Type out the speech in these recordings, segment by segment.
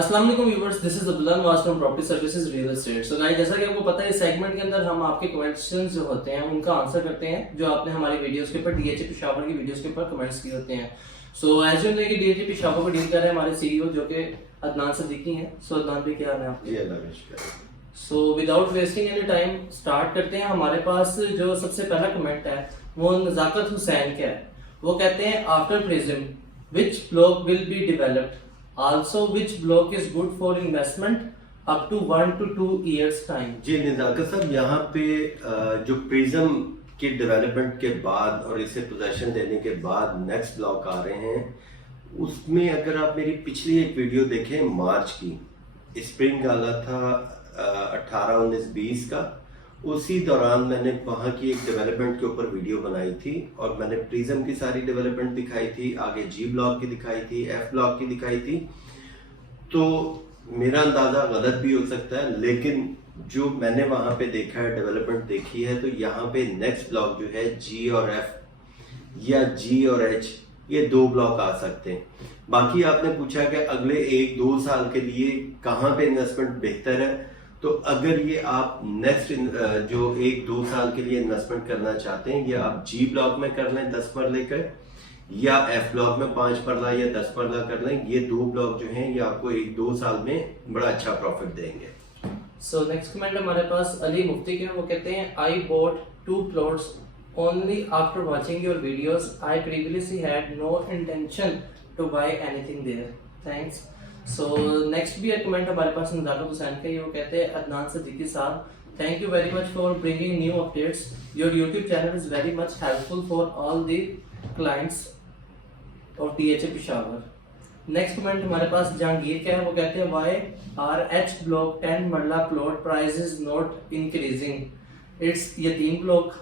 अस्सलाम वालेकुम viewers, this is Abdullah Nawaz from property services real estate. So guys, जैसा कि आपको पता है, इस सेगमेंट के अंदर हम आपके क्वेश्चंस जो होते हैं उनका आंसर करते हैं जो आपने हमारी वीडियोस के ऊपर डीएचए पेशावर की वीडियोस के ऊपर कमेंट्स किए होते हैं। सो एज यूं कि डीएचए पेशावर को डील कर रहे हैं हमारे सीईओ जो कि अदनान सिद्दीकी हैं। सो अदनान भाई, क्या हाल है आपके? So without wasting any time start करते हैं। हमारे पास जो सबसे पहला कमेंट है वो नजाकत हुसैन का है। वो कहते हैं, after prism which block will be developed, also which block is good for investment up to 1 to 2 years time। जी निजाकत साहब, यहाँ पे जो प्रिज्म के डेवलपमेंट के बाद और इसे पोजेशन देने के बाद नेक्स्ट ब्लॉक आ रहे हैं, उसमें अगर आप मेरी पिछली एक वीडियो देखें मार्च की, स्प्रिंग वाला था 18, 19, 20 का, उसी दौरान मैंने वहाँ की एक डेवलपमेंट के ऊपर वीडियो बनाई थी और मैंने प्रिज्म की सारी डेवलपमेंट दिखाई थी, आगे जी ब्लॉक की दिखाई थी, एफ ब्लॉक की दिखाई थी। तो मेरा अंदाज़ा गलत भी हो सकता है, लेकिन जो मैंने वहाँ पे देखा है, डेवलपमेंट देखी है, तो यहाँ पे नेक्स्ट ब्लॉक जो है जी और एफ या जी और एच, ये 2 ब्लॉक आ सकते हैं। बाकी आपने पूछा कि अगले 1-2 साल के लिए कहाँ पे इन्वेस्टमेंट बेहतर है, तो अगर ये आप नेक्स्ट जो 1-2 साल के लिए इन्वेस्टमेंट करना चाहते हैं, ये आप जी ब्लॉक में कर लें 10 मरले का, या एफ ब्लॉक में 5 मरला या 10 मरला कर लें। ये 2 ब्लॉक जो हैं ये आपको 1-2 साल में बड़ा अच्छा प्रॉफिट देंगे। सो नेक्स्ट कमेंट हमारे पास अली मुफ्ती के, वो कहते हैं, I bought 2 plots only after watching your videos, I previously had no intention to buy anything there, thanks. So next भी एक कमेंट हमारे पास नजाकत हुसैन का, वो कहते हैं, अदनान सिद्दीकी साहब, thank you very much for bringing new updates, your YouTube channel is very much helpful for all the clients of DHA Peshawar. Next comment हमारे पास जहांगीर का है, वो कहते हैं, वाई आर एच ब्लॉक 10 मरला plot price is not increasing, it's यतीम block.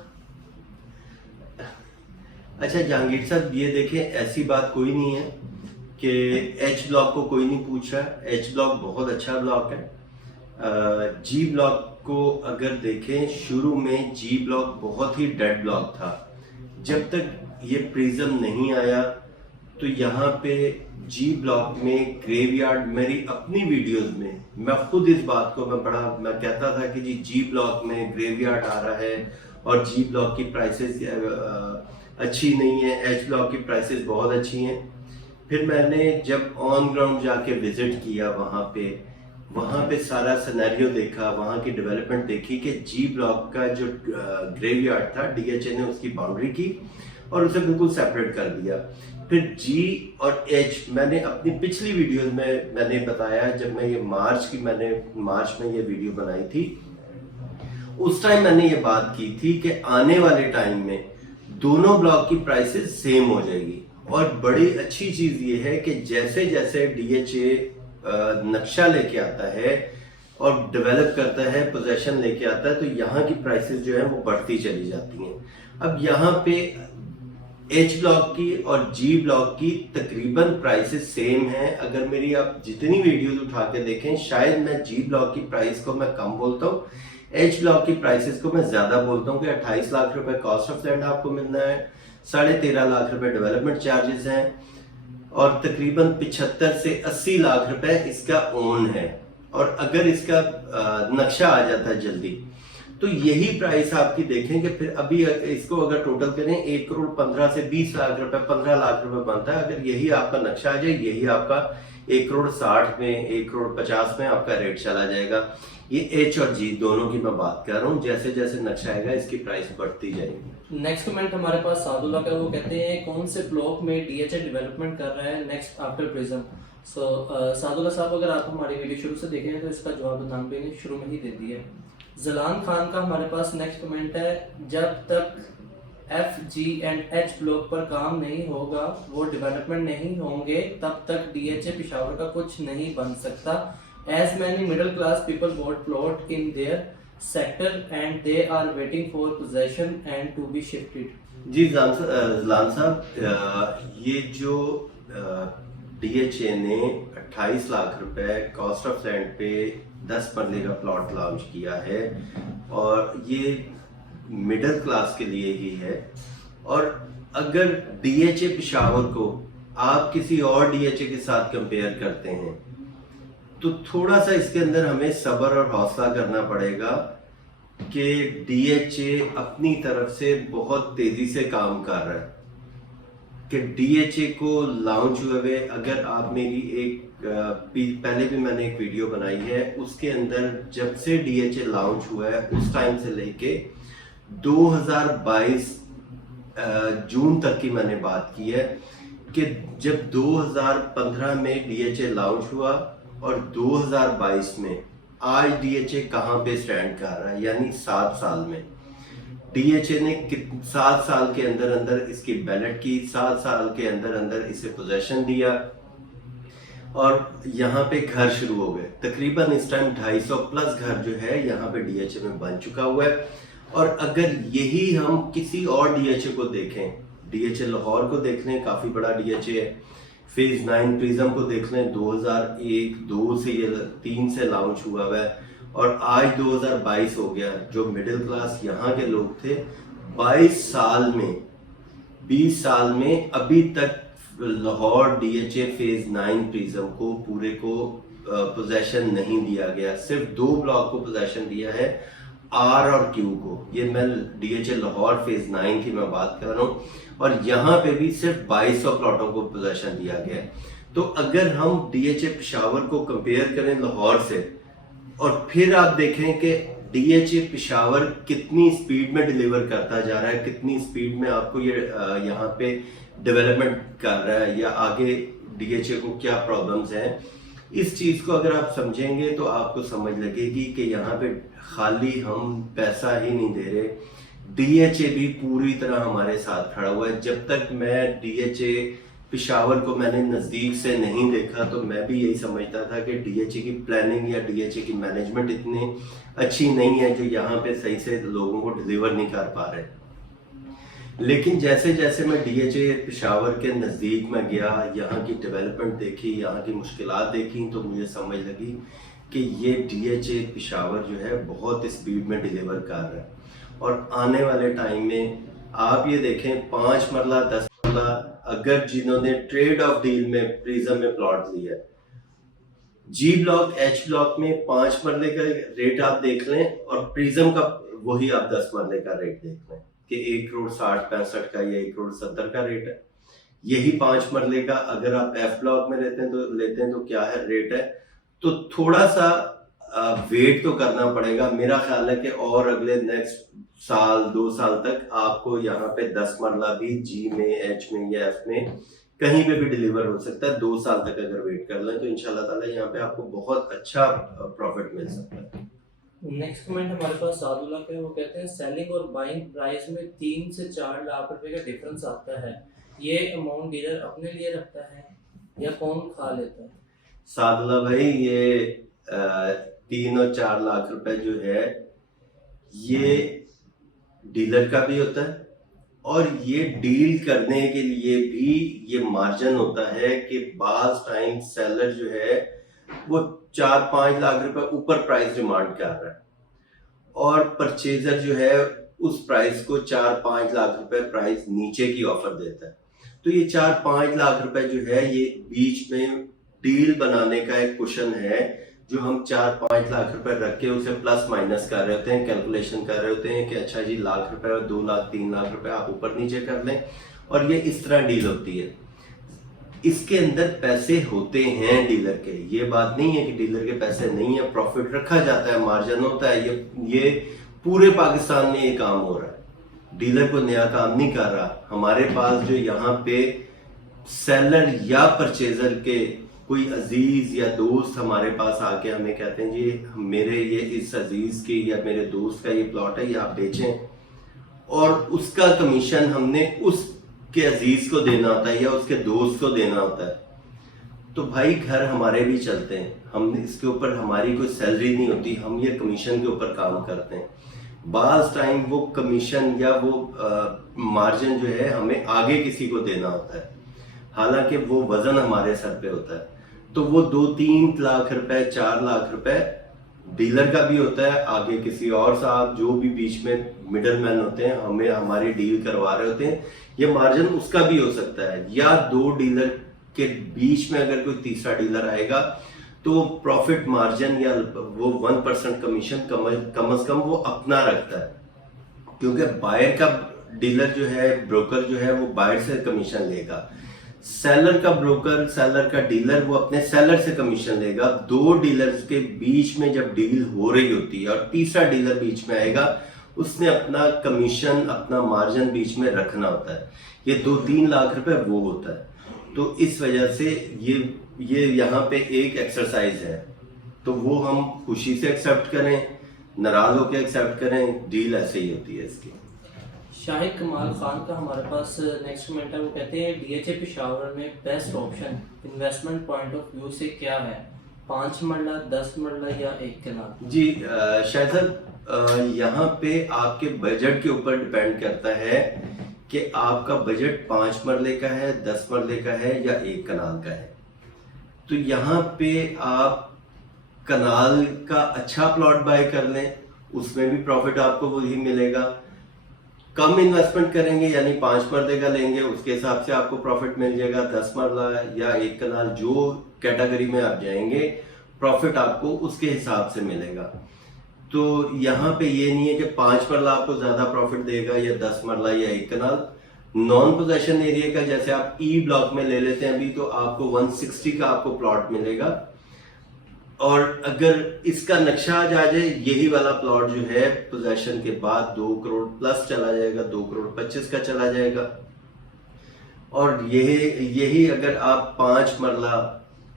अच्छा जहांगीर साहब, ये देखें, ऐसी बात कोई नहीं है कि एच ब्लॉक को कोई नहीं पूछ रहा। एच ब्लॉक बहुत अच्छा ब्लॉक है। जी ब्लॉक को अगर देखें, शुरू में जी ब्लॉक बहुत ही डेड ब्लॉक था। जब तक ये प्रिज्म नहीं आया तो यहाँ पे जी ब्लॉक में ग्रेवयार्ड, मेरी अपनी वीडियोस में मैं खुद इस बात को मैं कहता था कि जी ब्लॉक में ग्रेवयार्ड आ रहा है और जी ब्लॉक की प्राइसेस अच्छी नहीं है, एच ब्लॉक की प्राइसेस बहुत अच्छी हैं। फिर मैंने जब ऑन ग्राउंड जाके विजिट किया वहाँ पे सारा सिनेरियो देखा, वहाँ की डेवलपमेंट देखी कि जी ब्लॉक का जो ग्रेवयार्ड था, डीएचए ने उसकी बाउंड्री की और उसे बिल्कुल सेपरेट कर दिया। फिर जी और एच मैंने अपनी पिछली वीडियोस में मैंने बताया, जब मैं ये मार्च में ये वीडियो बनाई थी, उस टाइम मैंने ये बात की थी कि आने वाले टाइम में दोनों ब्लॉक की प्राइसेस सेम हो जाएगी। और बड़ी अच्छी चीज ये है कि जैसे जैसे डीएचए नक्शा लेके आता है और डेवलप करता है, पोजेशन लेके आता है, तो यहाँ की प्राइसेस जो है वो बढ़ती चली जाती हैं। अब यहाँ पे एच ब्लॉक की और जी ब्लॉक की तकरीबन प्राइसेस सेम हैं। अगर मेरी आप जितनी वीडियोस उठा के देखें, शायद मैं जी ब्लॉक की प्राइस को मैं कम बोलता हूँ, एच ब्लॉक की प्राइसेस को मैं ज्यादा बोलता हूँ कि 28 लाख रुपए कॉस्ट ऑफ लैंड आपको मिलना है, 13.5 लाख रुपए डेवलपमेंट चार्जेस हैं और तकरीबन 75 से 80 लाख रुपए इसका ओन है। और अगर इसका नक्शा आ जाता है जल्दी तो यही प्राइस आपकी देखें कि फिर अभी इसको अगर टोटल करें 1 करोड़ 15 से 20 लाख रुपए, 15 लाख रुपए बनता है। अगर यही आपका नक्शा आ जाए, यही आपका 1 करोड़ 60 में, 1 करोड़ 50 में आपका रेट चला जाएगा। ये एच और जी दोनों की मैं बात कर रहा हूँ, जैसे जैसे नक्शा आएगा इसकी प्राइस बढ़ती जाएगी। नेक्स्ट कमेंट हमारे पास सादुल्ला का, वो कहते हैं, कौन से ब्लॉक में डीएचए डेवलपमेंट कर रहा है नेक्स्ट आफ्टर प्रिज्म। सो सादुल्ला साहब, अगर आप हमारी वीडियो शुरू से देखें तो इसका जवाब नाम भी शुरू में ही दे दिया। जलान खान का हमारे पास नेक्स्ट कमेंट है, जब तक F G and H block पर काम नहीं होगा, वो डेवलपमेंट नहीं होंगे, तब तक डीएचए पेशावर का कुछ नहीं बन सकता। As many middle class people bought plot in their sector and they are waiting for possession and to be shifted। जी जलान साहब, ये जो डीएचए ने 28 लाख रुपए कॉस्ट ऑफ लैंड पे 10 मरले का प्लॉट लॉन्च किया है और ये मिडिल क्लास के लिए ही है। और अगर DHA पेशावर को आप किसी और DHA के साथ कंपेयर करते हैं तो थोड़ा सा इसके अंदर हमें सब्र और हौसला करना पड़ेगा कि DHA अपनी तरफ से बहुत तेजी से काम कर रहा है कि DHA को लॉन्च हुए अगर आप मेरी एक पहले भी मैंने एक वीडियो बनाई है, उसके अंदर जब से DHA लॉन्च हुआ है उस टाइम से लेके 2022 जून तक की मैंने बात की है कि जब 2015 में DHA लॉन्च हुआ और 2022 में आज DHA कहाँ पे स्टैंड कर रहा है, यानी 7 साल में DHA ने 7 साल के अंदर अंदर इसकी बैलेट की, 7 साल के अंदर अंदर इसे पोजेशन दिया और यहाँ पे घर शुरू हो गए। तकरीबन इस टाइम 250 प्लस घर जो है यहाँ पे DHA में बन चुका हुआ है। और अगर यही हम किसी और DHA को देखें, DHA लाहौर को देख लें, काफ़ी बड़ा DHA है। फेज 9 प्रिज्म को देख लें, 2001-2 से या 3 से लॉन्च हुआ है और आज 2022 हो गया। जो मिडिल क्लास यहाँ के लोग थे 20 साल में अभी तक लाहौर DHA फेज 9 प्रिज्म को पूरे को पोजेशन नहीं दिया गया। सिर्फ 2 ब्लॉक को पोजेशन दिया है, R और Q को। ये मैं DHA लाहौर फेज 9 की मैं बात कर रहा हूँ और यहाँ पे भी सिर्फ 2200 प्लॉटों को पोजेशन दिया गया है। तो अगर हम DHA पेशावर को कंपेयर करें लाहौर से और फिर आप देखें कि DHA पेशावर कितनी स्पीड में डिलीवर करता जा रहा है, कितनी स्पीड में आपको ये यहाँ पे डेवलपमेंट कर रहा है या आगे DHA को क्या प्रॉब्लम्स हैं, इस चीज़ को अगर आप समझेंगे तो आपको समझ लगेगी कि यहाँ पे खाली हम पैसा ही नहीं दे रहे, DHA भी पूरी तरह हमारे साथ खड़ा हुआ है। जब तक मैं DHA पेशावर को मैंने नज़दीक से नहीं देखा तो मैं भी यही समझता था कि DHA की प्लानिंग या DHA की मैनेजमेंट इतनी अच्छी नहीं है जो यहाँ पे सही से लोगों को डिलीवर नहीं कर पा रहे। लेकिन जैसे जैसे मैं DHA पेशावर के नज़दीक में गया, यहाँ की डेवलपमेंट देखी, यहाँ की मुश्किलात देखी, तो मुझे समझ लगी कि ये DHA पेशावर जो है बहुत स्पीड में डिलीवर कर रहा है। और आने वाले टाइम में आप ये देखें 5 मरला 10 मरला अगर जिन्होंने ट्रेड ऑफ डील में प्रिज्म में प्लॉट लिया, G ब्लॉक H ब्लॉक में 5 मरले का रेट आप देख लें और प्रिज्म का वही आप 10 मरले का रेट देख लें कि 1,60,65 का या 1,70 का रेट है। यही 5 मरले का अगर आप F ब्लॉक में लेते हैं तो क्या है रेट है। तो थोड़ा सा वेट तो करना पड़ेगा। मेरा ख्याल है कि और अगले नेक्स्ट साल 2 साल तक आपको यहाँ पे 10 मरला भी G में H में या F में कहीं पे भी डिलीवर हो सकता है। 2 साल तक अगर वेट कर लें तो इंशाल्लाह ताला यहाँ पे आपको बहुत अच्छा प्रॉफिट मिल सकता है। नेक्स्ट कमेंट हमारे पास सादुल्लाह के, वो कहते हैं सेलिंग और बाइंग प्राइस में 3 से 4 लाख रुपए का डिफरेंस आता है, ये अमाउंट डीलर अपने लिए रखता है या कौन खा लेता है? सादुल्लाह भाई, ये 3 और 4 लाख रुपए जो है ये डीलर का भी होता है और ये डील करने के लिए भी ये मार्जिन होता है कि बाज टाइम सेलर जो है वो 4-5 लाख रुपए ऊपर प्राइस डिमांड कर रहा है और परचेजर जो है उस प्राइस को 4-5 लाख रुपए प्राइस नीचे की ऑफर देता है। तो ये 4-5 लाख रुपए जो है ये बीच में डील बनाने का एक कुशन है जो हम 4-5 लाख रुपए रख के उसे प्लस माइनस कर रहे होते हैं, कैलकुलेशन कर रहे होते हैं कि अच्छा जी लाख रुपए और 2 लाख 3 लाख रुपए आप ऊपर नीचे कर लें और ये इस तरह डील होती है। इसके अंदर पैसे होते हैं डीलर के, ये बात नहीं है कि डीलर के पैसे नहीं है, प्रॉफिट रखा जाता है, मार्जिन होता है। ये पूरे पाकिस्तान में ये काम हो रहा है, डीलर को नया काम नहीं कर रहा। हमारे पास जो यहाँ पे सेलर या परचेजर के कोई अजीज या दोस्त हमारे पास आके हमें कहते हैं जी मेरे ये इस अजीज के या मेरे दोस्त का ये प्लॉट है, ये आप बेचें, और उसका कमीशन हमने उसके अजीज को देना होता है या उसके दोस्त को देना होता है। तो भाई घर हमारे भी चलते हैं, हम इसके ऊपर हमारी कोई सैलरी नहीं होती, हम ये कमीशन के ऊपर काम करते हैं। बाज टाइम वो कमीशन या वो मार्जिन जो है हमें आगे किसी को देना होता है, हालांकि वो वजन हमारे सर पे होता है। तो वो 2-3 लाख रुपए 4 लाख रुपए डीलर का भी होता है, आगे किसी और साहब जो भी बीच में मिडल मैन होते हैं हमें हमारी डील करवा रहे होते हैं, ये मार्जिन उसका भी हो सकता है, या दो डीलर के बीच में अगर कोई तीसरा डीलर आएगा तो प्रॉफिट मार्जिन या वो 1% कमीशन कम से कम वो अपना रखता है, क्योंकि बायर का डीलर जो है, ब्रोकर जो है, वो बायर से कमीशन लेगा, सेलर का ब्रोकर, सेलर का डीलर वो अपने सेलर से कमीशन लेगा। दो डीलर्स के बीच में जब डील हो रही होती है और तीसरा डीलर बीच में आएगा, उसने अपना कमीशन, अपना मार्जिन बीच में रखना होता है। ये 2-3 लाख रुपए वो होता है। तो इस वजह से ये यहाँ पे एक एक्सरसाइज है, तो वो हम खुशी से एक्सेप्ट करें, नाराज होकर एक्सेप्ट करें, डील ऐसे ही होती है इसकी। शाहिद कमाल खान का हमारे पास नेक्स्ट कमेंट है, वो कहते हैं डीएचए पेशावर में best option investment point of view से क्या है, 5 मरला, 10 मरला या 1 कनाल? जी शायद सर, यहाँ पे आपके बजट के ऊपर डिपेंड करता है कि आपका बजट 5 मरले का है, 10 मरले का है या 1 कनाल का है। तो यहाँ पे आप कनाल का अच्छा प्लॉट बाय कर लें, उसमें भी प्रॉफिट आपको वही मिलेगा। कम इन्वेस्टमेंट करेंगे यानी 5 मरले का लेंगे, उसके हिसाब से आपको प्रॉफिट मिल जाएगा। 10 मरला या 1 कनाल, जो कैटेगरी में आप जाएंगे प्रॉफिट आपको उसके हिसाब से मिलेगा। तो यहाँ पे ये नहीं है कि 5 मरला आपको ज्यादा प्रॉफिट देगा या 10 मरला या 1 कनाल। नॉन पोजेशन एरिया का जैसे आप ई ब्लॉक में ले लेते हैं अभी, तो आपको 160 का आपको प्लॉट मिलेगा, और अगर इसका नक्शा आ जाए, यही वाला प्लॉट जो है पोजेशन के बाद 2 करोड़ प्लस चला जाएगा, 2 करोड़ 25 का चला जाएगा। और यही अगर आप 5 मरला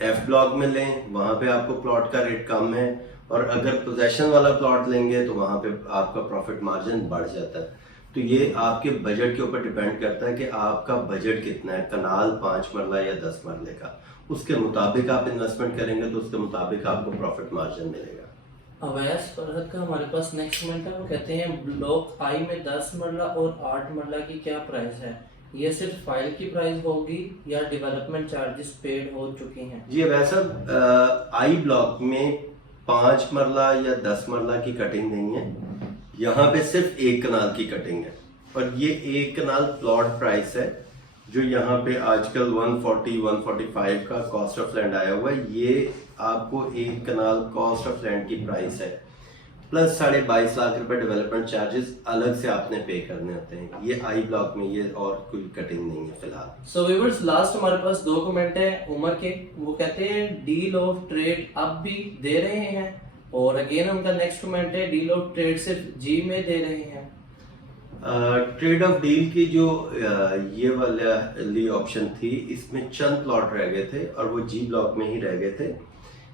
एफ ब्लॉक में लें, वहां पे आपको प्लॉट का रेट कम है, और अगर पोजेशन वाला प्लॉट लेंगे तो वहां पे आपका प्रॉफिट मार्जिन बढ़ जाता है। तो ये आपके बजट के ऊपर डिपेंड करता है कि आपका बजट कितना है, कनाल 5 मरला या 10 मरले का, उसके मुताबिक आप इन्वेस्टमेंट करेंगे तो उसके मुताबिक आपको प्रॉफिट मार्जिन मिलेगा। अवैस फरहत का हमारे पास नेक्स्ट कमेंट है, वो कहते हैं ब्लॉक आई में 10 मरला और 8 मरला की क्या प्राइस है, ये सिर्फ फाइल की प्राइस होगी या डेवलपमेंट चार्जेस पेड हो चुकी हैं? जी वैसा आई ब्लॉक में 5 मरला या 10 मरला की कटिंग नहीं है, यहाँ पे सिर्फ 1 कनाल की कटिंग है, और ये 1 कनाल प्लॉट प्राइस है जो यहाँ पे आजकल 140-145 का कॉस्ट ऑफ लैंड आया हुआ है। ये आपको 1 कनाल कॉस्ट ऑफ लैंड की प्राइस है, प्लस 22.5 लाख रुपए डेवलपमेंट चार्जेस अलग से आपने पे करने होते हैं। ये आई ब्लॉक में ये और कोई कटिंग नहीं है फिलहाल। सो व्यूअर्स, लास्ट हमारे पास 2 कमेंट है उमर के, वो कहते हैं डील ऑफ ट्रेड अब भी दे रहे हैं, और अगेन उनका नेक्स्ट कमेंट है डील ऑफ ट्रेड सिर्फ जी में दे रहे हैं। ट्रेड ऑफ डील की जो ये वाली ऑप्शन थी, इसमें चंद प्लॉट रह गए थे और वो जी ब्लॉक में ही रह गए थे,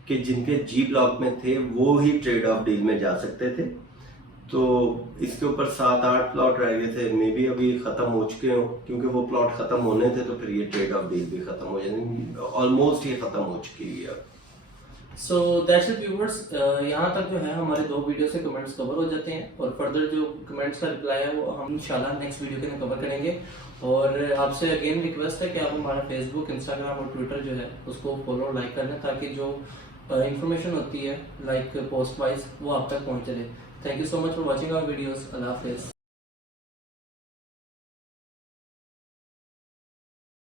कि जिनके जी ब्लॉक में थे वो ही ट्रेड ऑफ डील में जा सकते थे। तो इसके ऊपर 7-8 प्लॉट रह गए थे, मे भी अभी खत्म हो चुके हो, क्योंकि वो प्लॉट खत्म होने थे तो फिर ये ट्रेड ऑफ डील भी खत्म हो जाएगी, ऑलमोस्ट ये खत्म हो चुकी है अब। सो दैट्स इट व्यूअर्स, यहाँ तक जो है हमारे 2 वीडियो से कमेंट्स कवर हो जाते हैं, और फर्दर जो कमेंट्स का रिप्लाई है वो हम इंशाल्लाह नेक्स्ट वीडियो के अंदर कवर करेंगे। और आपसे अगेन रिक्वेस्ट है कि आप हमारा फेसबुक, इंस्टाग्राम और ट्विटर जो है उसको फॉलो और लाइक कर लें, ताकि जो इंफॉर्मेशन होती है लाइक पोस्ट वाइज वो आप तक पहुँच रहे। Thank you so much for watching our videos. अल्लाह हाफिज़।